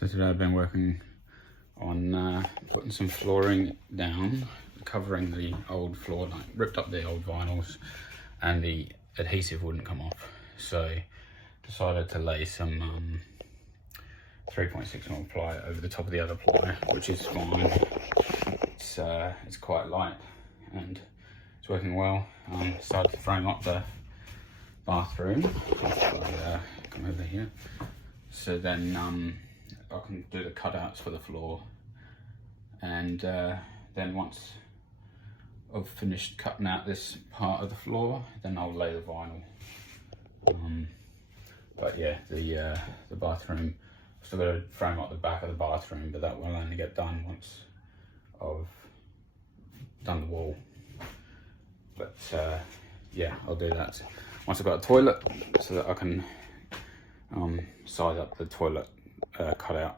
So today I've been working on putting some flooring down, covering the old floor. Like ripped up the old vinyls and the adhesive wouldn't come off, so decided to lay some 3.6mm ply over the top of the other ply, which is fine. It's quite light and it's working well. Started to frame up the bathroom. I'll come over here, so then I can do the cutouts for the floor, and then once I've finished cutting out this part of the floor, then I'll lay the vinyl. But yeah, the bathroom, I've still got to frame up the back of the bathroom, but that will only get done once I've done the wall. But yeah, I'll do that once I've got a toilet, so that I can size up the toilet cutout.